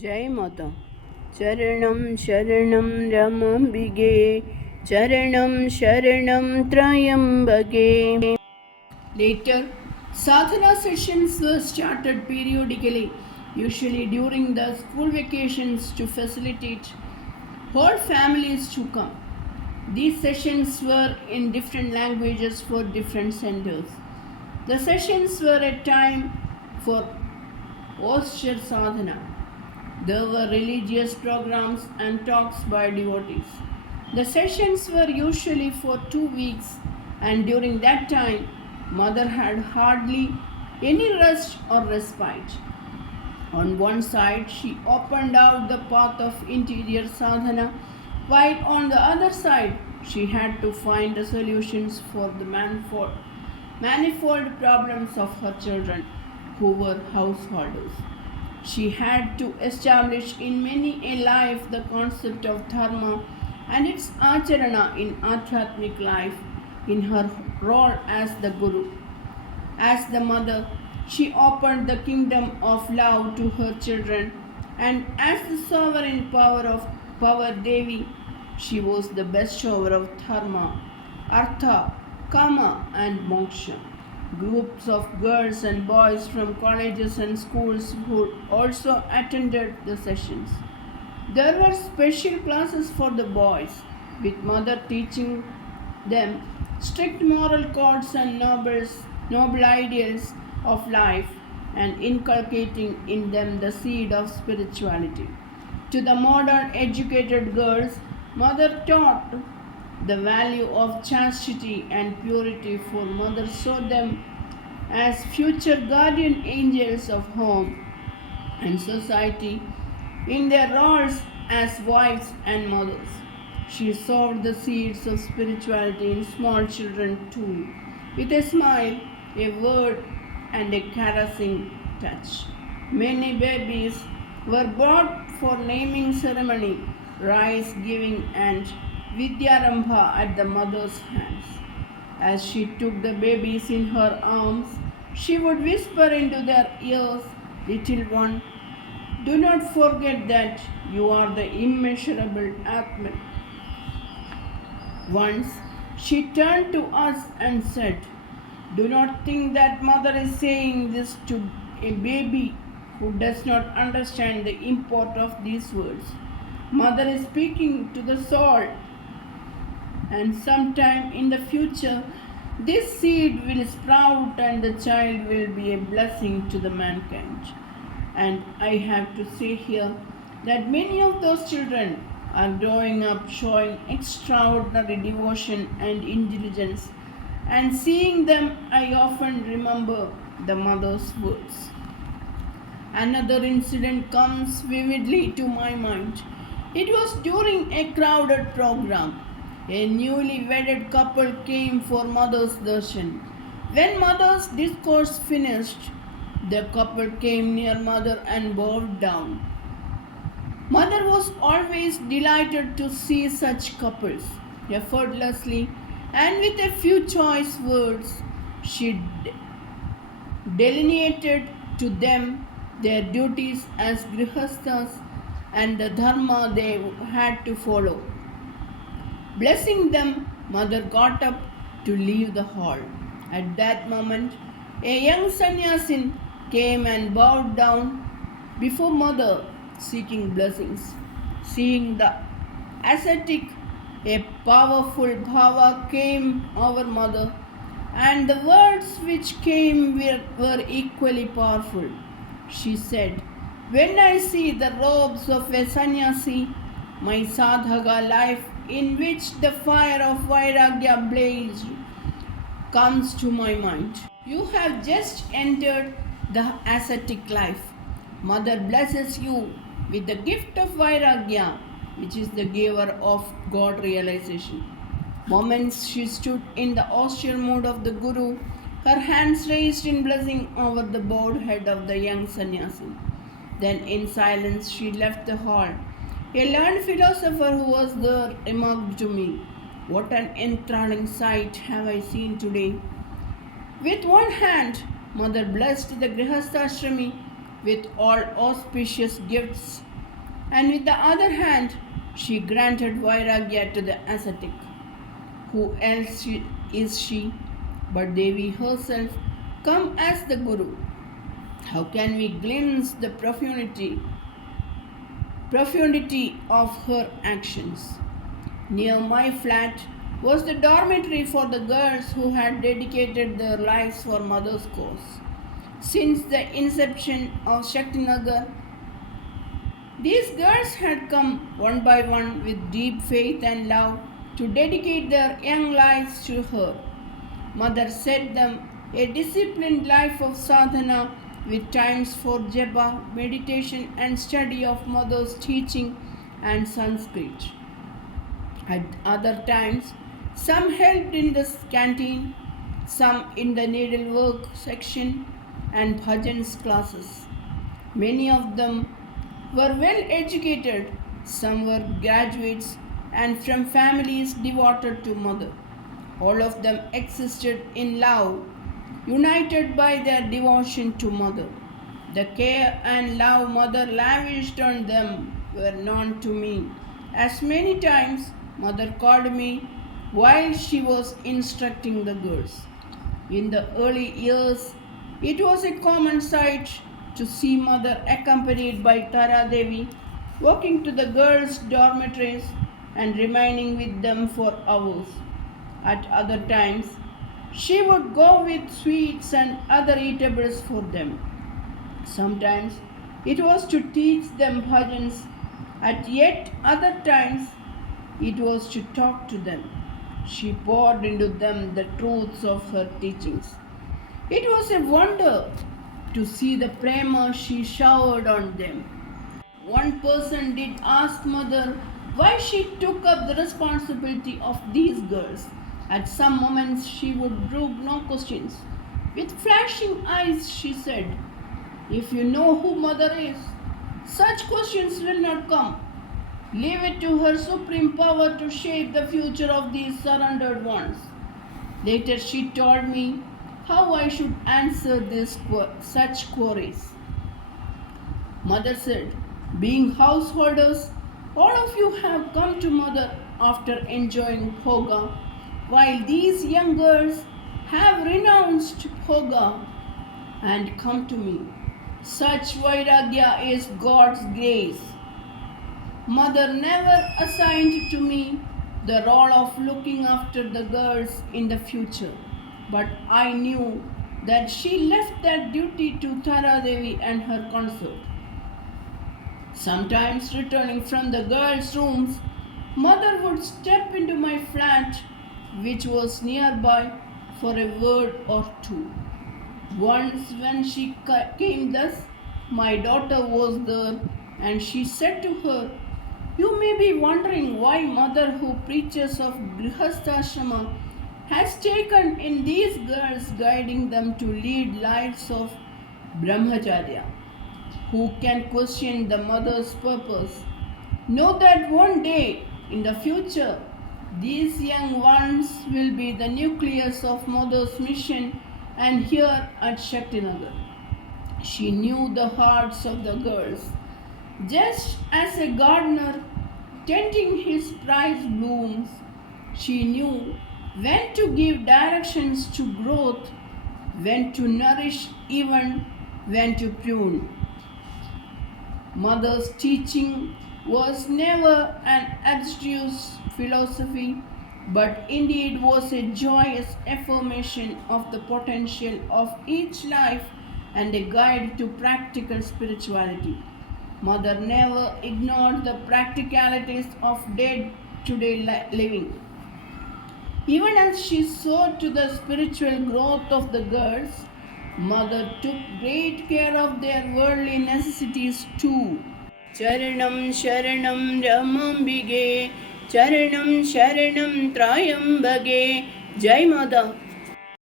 जय माता। चरणं शरणं रमाम्बिगे, चरणं शरणं त्र्यम्बके. Later, sadhana sessions were started periodically, usually during the school vacations to facilitate whole families to come. These sessions were in different languages for different centers. The sessions were a time for austere sadhana. There were religious programs and talks by devotees. The sessions were usually for 2 weeks, and during that time, Mother had hardly any rest or respite. On one side, she opened out the path of interior sadhana, while on the other side, she had to find the solutions for the manifold problems of her children who were householders. She had to establish in many a life the concept of dharma and its acharana in Adhyatmic life in her role as the Guru. As the mother, she opened the kingdom of love to her children, and as the sovereign power Devi, she was the best shower of dharma, artha, kama, and moksha. Groups of girls and boys from colleges and schools who also attended the sessions. There were special classes for the boys, with mother teaching them strict moral codes and noble ideals of life and inculcating in them the seed of spirituality. To the modern educated girls, mother taught the value of chastity and purity, for mother saw them as future guardian angels of home and society in their roles as wives and mothers. She sowed the seeds of spirituality in small children too, with a smile, a word, and a caressing touch. Many babies were brought for naming ceremony, rice giving, and Vidyarambha at the mother's hands. As she took the babies in her arms, she would whisper into their ears, "Little one, do not forget that you are the immeasurable Atman." Once she turned to us and said, "Do not think that mother is saying this to a baby who does not understand the import of these words. Mother is speaking to the soul, and sometime in the future, this seed will sprout and the child will be a blessing to the mankind." And I have to say here that many of those children are growing up showing extraordinary devotion and intelligence, and seeing them I often remember the mother's words. Another incident comes vividly to my mind. It was during a crowded program. A newly wedded couple came for mother's darshan. When mother's discourse finished, the couple came near mother and bowed down. Mother was always delighted to see such couples. Effortlessly and with a few choice words, she delineated to them their duties as grihasthas and the dharma they had to follow. Blessing them, mother got up to leave the hall. At that moment, a young sannyasin came and bowed down before mother, seeking blessings. Seeing the ascetic, a powerful bhava came over mother, and the words which came were equally powerful. She said, "When I see the robes of a sannyasi, my sadhaka life, in which the fire of vairagya blazed, comes to my mind. You have just entered the ascetic life. Mother blesses you with the gift of vairagya, which is the giver of God realization." Moments she stood in the austere mood of the Guru, her hands raised in blessing over the bowed head of the young sannyasi. Then in silence she left the hall. A learned philosopher who was there remarked to me, "What an enthralling sight have I seen today." With one hand, mother blessed the grihastha ashrami, with all auspicious gifts, and with the other hand, she granted Vairagya to the ascetic. Who else is she but Devi herself come as the Guru? How can we glimpse the profundity of her actions? Near my flat was the dormitory for the girls who had dedicated their lives for Mother's cause. Since the inception of Shaktinagar, these girls had come one by one with deep faith and love to dedicate their young lives to her. Mother set them a disciplined life of sadhana with times for japa, meditation and study of Mother's teaching and Sanskrit. At other times, some helped in the canteen, some in the needlework section and bhajans classes. Many of them were well educated, some were graduates and from families devoted to Mother. All of them existed in love, united by their devotion to Mother. The care and love Mother lavished on them were known to me, as many times Mother called me while she was instructing the girls. In the early years, it was a common sight to see Mother accompanied by Tara Devi walking to the girls' dormitories and remaining with them for hours. At other times, she would go with sweets and other eatables for them. Sometimes it was to teach them bhajans, at yet other times it was to talk to them. She poured into them the truths of her teachings. It was a wonder to see the prema she showered on them. One person did ask Mother why she took up the responsibility of these girls. At some moments she would brook no questions. With flashing eyes she said, "If you know who Mother is, such questions will not come. Leave it to her supreme power to shape the future of these surrendered ones." Later she told me how I should answer such queries. Mother said, "Being householders, all of you have come to Mother after enjoying bhoga, while these young girls have renounced bhoga and come to me. Such vairagya is God's grace. Mother never assigned to me the role of looking after the girls in the future, but I knew that she left that duty to Tara Devi and her consort. Sometimes returning from the girls' rooms, Mother would step into my flat, which was nearby, for a word or two. Once when she came thus, my daughter was there and she said to her, "You may be wondering why Mother, who preaches of Grihasthashrama, has taken in these girls, guiding them to lead lives of Brahmacharya. Who can question the Mother's purpose? Know that one day in the future, these young ones will be the nucleus of Mother's mission and here at Shaktinagar." She knew the hearts of the girls. Just as a gardener tending his prized blooms, she knew when to give directions to growth, when to nourish, even when to prune. Mother's teaching was never an abstruse philosophy, but indeed was a joyous affirmation of the potential of each life and a guide to practical spirituality. Mother never ignored the practicalities of day-to-day living. Even as she saw to the spiritual growth of the girls, Mother took great care of their worldly necessities too. Charanam Sharanam Ramambige, Charanam Sharanam Trayambage. Jai Mother.